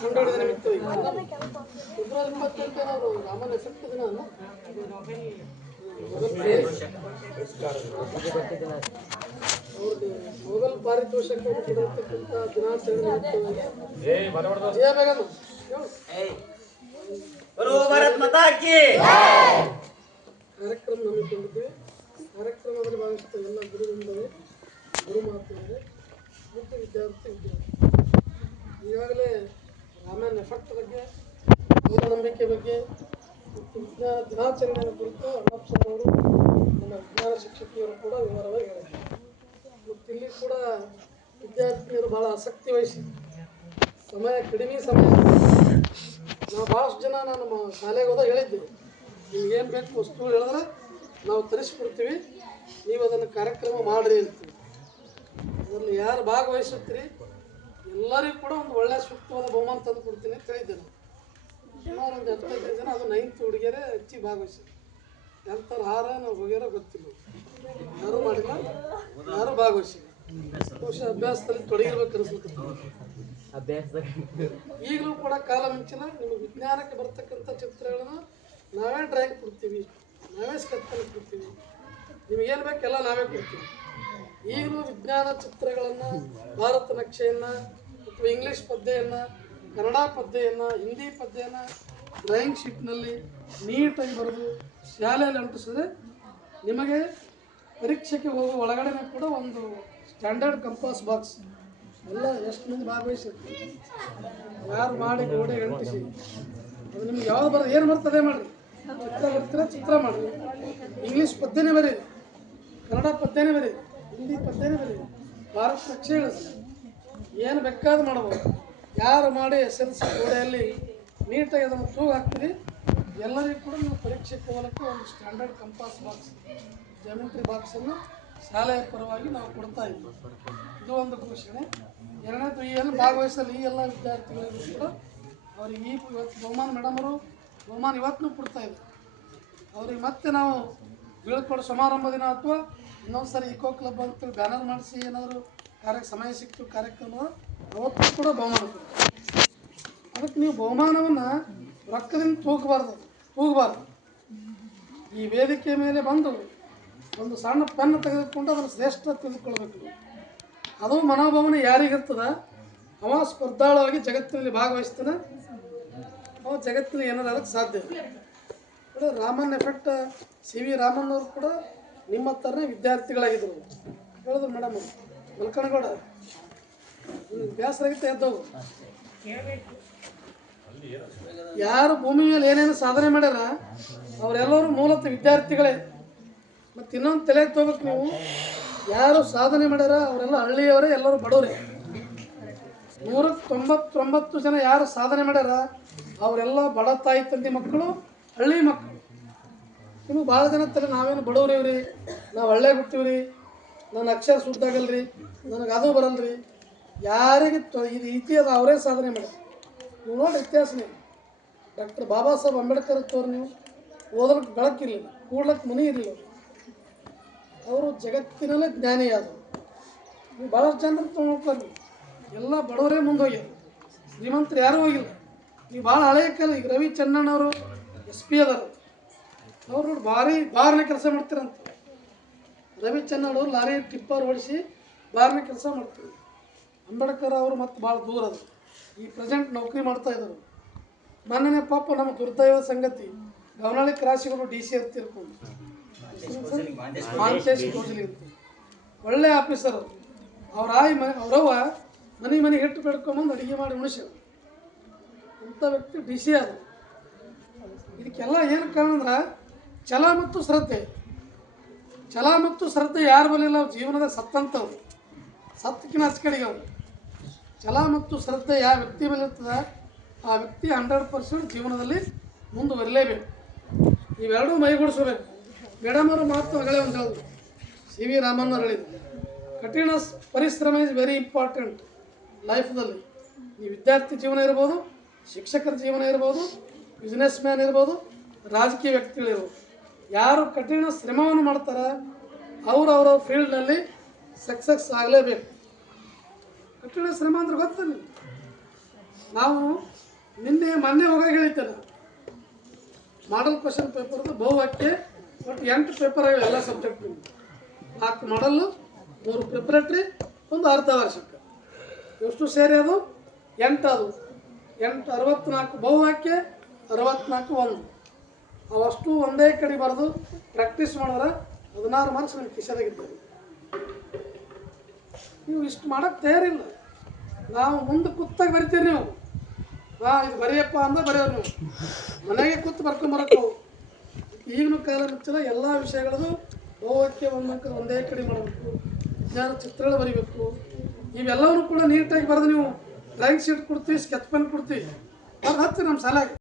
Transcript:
ಕಂಡುಹಿಡಿದ ನಿಮಿತ್ತವಾಗಿ ಫೆಬ್ರವರಿ 28 ಅವರು ರಾಮನ್ ಎಫೆಕ್ಟ್ ದಿನ ಅಲ್ಲ, ಅವ್ರಿಗೆ ಮೊಬೈಲ್ ಪಾರಿತೋಷಕ ಕೊಡಿರ್ತಕ್ಕಂಥ ದಿನಾಚರಣೆ ಕಾರ್ಯಕ್ರಮ ಹಮ್ಮಿಕೊಂಡಿದ್ದೇವೆ. ಕಾರ್ಯಕ್ರಮದಲ್ಲಿ ಭಾಗವಹಿಸಿದ ಎಲ್ಲ ಗುರುವಿಂದವೇ, ಗುರುಮಾತೆಯರೇ ಮತ್ತು ವಿದ್ಯಾರ್ಥಿ ಈಗಾಗಲೇ ರಾಮಾಯಣ ಎಫೆಕ್ಟ್ ಬಗ್ಗೆ, ಮೂಢನಂಬಿಕೆ ಬಗ್ಗೆ ಮತ್ತು ವಿಜ್ಞಾನ ದಿನಾಚರಣೆಯ ಕುರಿತು ಅಣ್ಣಪ್ಪ ಸರ್ ಅವರು ನಮ್ಮ ವಿಜ್ಞಾನ ಶಿಕ್ಷಕಿಯರು ಕೂಡ ವಿವರವಾಗಿ ಹೇಳಿದ್ದಾರೆ. ಮತ್ತು ಇಲ್ಲಿ ಕೂಡ ವಿದ್ಯಾರ್ಥಿನಿಯರು ಭಾಳ ಆಸಕ್ತಿ ವಹಿಸಿ ಸಮಯ ಕಡಿಮೆ ಸಮಯ ನಾವು ಭಾಳಷ್ಟು ಜನ ನಮ್ಮ ಶಾಲೆಗೆ ಹೋದಾಗ ಹೇಳಿದ್ದೀವಿ, ನಿಮ್ಗೇನು ಬೇಕು ವಸ್ತುಗಳು ಹೇಳಿದ್ರೆ ನಾವು ತರಿಸ್ಕೊಡ್ತೀವಿ, ನೀವು ಅದನ್ನು ಕಾರ್ಯಕ್ರಮ ಮಾಡಿರಿ ಅಂತೀವಿ. ಅದರಲ್ಲಿ ಯಾರು ಭಾಗವಹಿಸುತ್ತೀರಿ ಎಲ್ಲರಿಗೂ ಕೂಡ ಒಂದು ಒಳ್ಳೆಯ ಸೂಕ್ತವಾದ ಬಹುಮಾನ ತಂದು ಕೊಡ್ತೀನಿ ಅಂತ ಹೇಳಿದ್ದೆ. ಸುಮಾರು ಒಂದು 15 ಜನ, ಅದು 9th ಹುಡುಗಿಯರೇ ಹೆಚ್ಚಿಗೆ ಭಾಗವಹಿಸಿದ್ರು. ಎಂಥವ್ರು ಹಾರ ನಾವು ಹೋಗ್ಯಾರ ಗೊತ್ತಿಲ್ಲ, ಯಾರೂ ಮಾಡಿಲ್ಲ, ಯಾರೂ ಭಾಗವಹಿಸಿಲ್ಲ. ಬಹುಶಃ ಅಭ್ಯಾಸದಲ್ಲಿ ತೊಡಗಿರ್ಬೇಕು ಅನಿಸ್ಲಿಕ್ಕೆ. ಈಗಲೂ ಕೂಡ ಕಾಲ ಮುಂಚಿನ ನಿಮಗೆ ವಿಜ್ಞಾನಕ್ಕೆ ಬರ್ತಕ್ಕಂಥ ಚಿತ್ರಗಳನ್ನು ನಾವೇ ಡ್ರಾಯಿಂಗ್ ಕೊಡ್ತೀವಿ, ನಾವೇ ಸ್ಕೆಚ್ ಕೊಡ್ತೀವಿ, ನಿಮಗೇನು ಬೇಕೆಲ್ಲ ನಾವೇ ಕೊಡ್ತೀವಿ. ಈಗಲೂ ವಿಜ್ಞಾನ ಚಿತ್ರಗಳನ್ನು, ಭಾರತ ನಕ್ಷೆಯನ್ನು ಅಥವಾ ಇಂಗ್ಲೀಷ್ ಪದ್ಯವನ್ನು, ಕನ್ನಡ ಪದ್ಯವನ್ನು, ಹಿಂದಿ ಪದ್ಯವನ್ನು ಡ್ರಾಯಿಂಗ್ ಶೀಟ್ನಲ್ಲಿ ನೀಟಾಗಿ ಬರೆದು ಶಾಲೆಯಲ್ಲಿ ಅಂಟಿಸಿದ್ರೆ ನಿಮಗೆ ಪರೀಕ್ಷೆಗೆ ಹೋಗುವ ಒಳಗಡೆ ಕೂಡ ಒಂದು ಸ್ಟ್ಯಾಂಡರ್ಡ್ ಕಂಪಾಸ್ ಬಾಕ್ಸ್ ಎಲ್ಲ ಎಷ್ಟು ಮಂದಿ ಭಾಗವಹಿಸಿರ್ತೀವಿ, ಯಾರು ಮಾಡಿ ಗೋಡೆಗೆ ಅಂಟಿಸಿ ಅದು ನಿಮ್ಗೆ ಯಾವ್ದು ಬರೋದು ಏನು ಬರ್ತದೆ ಮಾಡಿರಿ. ಚಿತ್ರ ಬರ್ತೀರ ಚಿತ್ರ ಮಾಡಿರಿ, ಇಂಗ್ಲೀಷ್ ಪದ್ಯನೇ ಬರೀರಿ, ಕನ್ನಡ ಪದ್ಯನೇ ಬರೀರಿ, ಹಿಂದಿ ಪದ್ಯನೇ ಬರೀರಿ, ಭಾರತ ನಕ್ಷೆ ಹೇಳಿಸಿ, ಏನು ಬೇಕಾದ್ರೂ ಮಾಡ್ಬೋದು. ಯಾರು ಮಾಡಿ SLC ಗೋಡೆಯಲ್ಲಿ ನೀಟಾಗಿ ಅದನ್ನು ತೂಗು ಹಾಕ್ತೀರಿ, ಎಲ್ಲರಿಗೂ ಕೂಡ ನೀವು ಪರೀಕ್ಷೆಗೆ ಹೋಗಲಿಕ್ಕೆ ಒಂದು ಸ್ಟ್ಯಾಂಡರ್ಡ್ ಕಂಪಾಸ್ ಬಾಕ್ಸ್, ಜಾಮೆಟ್ರಿ ಬಾಕ್ಸನ್ನು ಶಾಲೆಯ ಪರವಾಗಿ ನಾವು ಕೊಡ್ತಾ ಇದ್ದೀವಿ. ಇದು ಒಂದು ಘೋಷಣೆ. ಎರಡನೇದು, ಈ ಎಲ್ಲ ಭಾಗವಹಿಸಲು ಈ ಎಲ್ಲ ವಿದ್ಯಾರ್ಥಿಗಳಿಗೂ ಕೂಡ ಅವ್ರಿಗೆ ಇವತ್ತು ಬಹುಮಾನ, ಮೇಡಮರು ಬಹುಮಾನ ಇವತ್ತು ಕೊಡ್ತಾ ಇದ್ದಾರೆ. ಅವ್ರಿಗೆ ಮತ್ತೆ ನಾವು ಬೀಳ್ಕೊಡೋ ಸಮಾರಂಭ ದಿನ ಅಥವಾ ಇನ್ನೊಂದು ಸರಿ ಇಕೋ ಕ್ಲಬ್ ಅಂತೇಳಿ ಬ್ಯಾನರ್ ಮಾಡಿಸಿ ಏನಾದರೂ ಸಮಯ ಸಿಕ್ತು ಕಾರ್ಯಕ್ರಮ ಅವತ್ತು ಕೂಡ ಬಹುಮಾನ ಕೊಡ್ತೀವಿ. ಅದಕ್ಕೆ ನೀವು ಬಹುಮಾನವನ್ನು ರೊಕ್ಕದಿಂದ ತೂಗಬಾರ್ದು. ಈ ವೇದಿಕೆ ಮೇಲೆ ಬಂದು ಒಂದು ಸಣ್ಣ ಪೆನ್ ತೆಗೆದುಕೊಂಡು ಅದನ್ನು ಶ್ರೇಷ್ಠ ತಿಳಿದುಕೊಳ್ಬೇಕು. ಅದು ಮನೋಭಾವನೆ ಯಾರಿಗಿರ್ತದ ಅವ ಸ್ಪರ್ಧಾಳುವಾಗಿ ಜಗತ್ತಿನಲ್ಲಿ ಭಾಗವಹಿಸ್ತಾನೆ, ಅವ ಜಗತ್ತಿನ ಏನಾದ್ರು ಅದಕ್ಕೆ ಸಾಧ್ಯ. ರಾಮನ್ ಎಫೆಕ್ಟ್ CV ರಾಮನ್ ಅವರು ಕೂಡ ನಿಮ್ಮ ಥರನೇ ವಿದ್ಯಾರ್ಥಿಗಳಾಗಿದ್ದರು. ಹೇಳಿದ್ರು ಮೇಡಮ್ ಮಲ್ಕನಗೌಡ ಬೇಸರಾಗಿತ್ತು ಎದ್ದೋಗು. ಯಾರು ಭೂಮಿ ಮೇಲೆ ಏನೇನು ಸಾಧನೆ ಮಾಡ್ಯಾರ ಅವರೆಲ್ಲರೂ ಮೂಲತಃ ವಿದ್ಯಾರ್ಥಿಗಳೇ. ಮತ್ತು ಇನ್ನೊಂದು ತಲೆ ತಗೋಬೇಕು ನೀವು, ಯಾರು ಸಾಧನೆ ಮಾಡ್ಯಾರ ಅವರೆಲ್ಲ ಹಳ್ಳಿಯವರೇ, ಎಲ್ಲರೂ ಬಡವರೇ. 199 ಜನ ಯಾರು ಸಾಧನೆ ಮಾಡ್ಯಾರ ಅವರೆಲ್ಲ ಬಡ ತಾಯಿ ತಂದೆ ಮಕ್ಕಳು, ಹಳ್ಳಿ ಮಕ್ಕಳು. ನಿಮಗೆ ಭಾಳ ಜನ ತಲೆ ನಾವೇನು ಬಡವ್ರಿವ್ರಿ, ನಾವು ಹಳ್ಳಿಯಾಗ ಹುಟ್ಟಿವ್ರಿ, ನನ್ನ ಅಕ್ಷರ ಸುದ್ದಾಗಲ್ರಿ, ನನಗೆ ಅದು ಬರಲ್ರಿ, ಯಾರಿಗೆ ಇದು ಇತಿಹಾಸ ಅವರೇ ಸಾಧನೆ ಮಾಡ್ಯಾರ. ನೀವು ನೋಡಿ ಇತಿಹಾಸನೇ, ಡಾಕ್ಟರ್ ಬಾಬಾ ಸಾಹೇಬ್ ಅಂಬೇಡ್ಕರ್ ತೋರು ನೀವು ಓದಲಿಕ್ಕೆ ಬೆಳಕಿರಲಿಲ್ಲ, ಕೂಡ್ಲಕ್ಕೆ ಮನೆ ಇರಲಿಲ್ಲ, ಅವರು ಜಗತ್ತಿನಲ್ಲೇ ಜ್ಞಾನಿ ಆದರು. ನೀವು ಭಾಳಷ್ಟು ಜನರು ನೋಡ್ಕೊಂಡು ಎಲ್ಲ ಬಡವರೇ ಮುಂದೆ ಹೋಗ್ಯಾರ, ಶ್ರೀಮಂತರು ಯಾರೂ ಹೋಗಿಲ್ಲ. ನೀವು ಭಾಳ ಹಳೆಯ ಕಾಲ, ಈಗ ರವಿ ಚನ್ನಣ್ಣವರು SP ಅದಾರ, ಅವ್ರು ನೋಡಿ ಬಾರ್ನ ಕೆಲಸ ಮಾಡ್ತೀರಂತ. ರವಿ ಚನ್ನಣ್ಣವರು ಲಾರಿ ಟಿಪ್ಪರ್ ಓಡಿಸಿ ಬಾರ್ನ ಕೆಲಸ ಮಾಡ್ತಾರೆ. ಅಂಬೇಡ್ಕರ್ ಅವರು ಮತ್ತು ಭಾಳ ದೂರ ಅದು, ಈ ಪ್ರೆಸೆಂಟ್ ನೌಕರಿ ಮಾಡ್ತಾಯಿದ್ರು. ಮೊನ್ನೆ ಪಾಪ ನಮ್ಮ ದುರ್ದೈವ ಸಂಗತಿ ಗವನಹಳ್ಳಿ ಕ್ರಾಸಿಗಳು DC ಅಂತ ತಿಳ್ಕೊಂಡು ಮಾಂತೇಶ್ ಗೋಜಲಿ ಅಂತ ಒಳ್ಳೆ ಆಫೀಸರ್ ಅವರು. ಅವರವ್ವ ಮನೆಗೆ ಹಿಟ್ಟು ಬೆಡ್ಕೊಂಬಂದು ಅಡುಗೆ ಮಾಡಿ ಉಣಿಸ್ಯಾರ. ಇಂಥ ವ್ಯಕ್ತಿ DC ಅದು. ಇದಕ್ಕೆಲ್ಲ ಏನು ಕಾರಣ ಅಂದ್ರೆ ಛಲ ಮತ್ತು ಶ್ರದ್ಧೆ. ಛಲ ಮತ್ತು ಶ್ರದ್ಧೆ ಯಾರ ಬಲಿಲ್ಲ, ಅವ್ರು ಜೀವನದ ಸತ್ತಂಥವ್ರು, ಸತ್ತಕ್ಕಿನ ಹಚ್ಕಡಿಗೆ ಅವರು. ಛಲ ಮತ್ತು ಶ್ರದ್ಧೆ ಯಾವ ವ್ಯಕ್ತಿ ಮೇಲೆ ಇರ್ತದೆ ಆ ವ್ಯಕ್ತಿ 100% ಜೀವನದಲ್ಲಿ ಮುಂದುವರಿಲೇಬೇಕು. ಇವೆರಡೂ ಮೈಗೂಡಿಸಬೇಕು. ಮೇಡಮ್ ಅವರು ಮಾತು ಮಗಳೇ ಒಂದು ಹೇಳಿದ್ರು, CV ರಾಮನ್ ಅವರು ಹೇಳಿದ್ರು, ಕಠಿಣ ಪರಿಶ್ರಮ ಇಸ್ ವೆರಿ ಇಂಪಾರ್ಟೆಂಟ್ ಲೈಫ್ದಲ್ಲಿ. ನೀವು ವಿದ್ಯಾರ್ಥಿ ಜೀವನ ಇರ್ಬೋದು, ಶಿಕ್ಷಕರ ಜೀವನ ಇರ್ಬೋದು, ಬಿಸ್ನೆಸ್ ಮ್ಯಾನ್ ಇರ್ಬೋದು, ರಾಜಕೀಯ ವ್ಯಕ್ತಿಗಳಿರ್ಬೋದು, ಯಾರು ಕಠಿಣ ಶ್ರಮವನ್ನು ಮಾಡ್ತಾರೆ ಅವರವರ ಫೀಲ್ಡ್ನಲ್ಲಿ ಸಕ್ಸಸ್ ಆಗಲೇಬೇಕು. ಕಠಿಣ ಶ್ರಮ ಅಂದ್ರೆ ಗೊತ್ತ ನೀವು. ನಾವು ಮೊನ್ನೆ ಹೋಗಾಗ ಹೇಳಿದ್ದೇನೆ, ಮಾಡಲ್ ಕ್ವಶನ್ ಪೇಪರ್ದು ಬಹುವಾಕ್ಯ ಒಟ್ಟು 8 ಪೇಪರ್ ಆಗಿವೆ ಎಲ್ಲ ಸಬ್ಜೆಕ್ಟ್. 4 ಮಾಡಲ್ಲು, 3 ಪ್ರಿಪ್ರೇಟ್ರಿ, 1 ಅರ್ಧ ವಾರ್ಷಿಕ. ಎಷ್ಟು ಸೇರಿ ಅದು 8. ಅದು 8 64 ಬಹುವಾಕ್ಯ, 64 1. ಅವಷ್ಟು ಒಂದೇ ಕಡೆ ಬರೆದು ಪ್ರಾಕ್ಟೀಸ್ ಮಾಡಿದ್ರೆ 16 ಮಾರ್ಕ್ಸ್ ನಿಮ್ಮ ಕಿಸೆದಾಗಿರ್ತವೆ. ನೀವು ಇಷ್ಟು ಮಾಡೋಕ್ಕೆ ತಯಾರಿಲ್ಲ. ನಾವು ಮುಂದೆ ಕೂತಾಗ ಬರಿತೀರಿ ನೀವು. ಇದು ಬರೆಯಪ್ಪ ಅಂದ್ರೆ ಬರೆಯೋರು ನೀವು. ಮನೆಗೆ ಕೂತು ಬರ್ಕೊಂಬರಕ್ಕೆ ಈಗಲೂ ಕಾಲ ಮುಚ್ಚಲ್ಲ. ಎಲ್ಲ ವಿಷಯಗಳದು ಬಹುವಾಕ್ಯ ಒಂದೇ ಕಡೆ ಮಾಡಬೇಕು, ವಿಜ್ಞಾನ ಚಿತ್ರಗಳು ಬರೀಬೇಕು. ಇವೆಲ್ಲವೂ ಕೂಡ ನೀಟಾಗಿ ಬರೆದು ನೀವು ಡ್ರಾಯಿಂಗ್ ಶೀಟ್ ಕೊಡ್ತೀವಿ, ಸ್ಕೆಚ್ ಪೆನ್ ಕೊಡ್ತೀವಿ, ಬರೆದು ಹತ್ತಿ ನಮ್ಮ ಶಾಲೆಗೆ.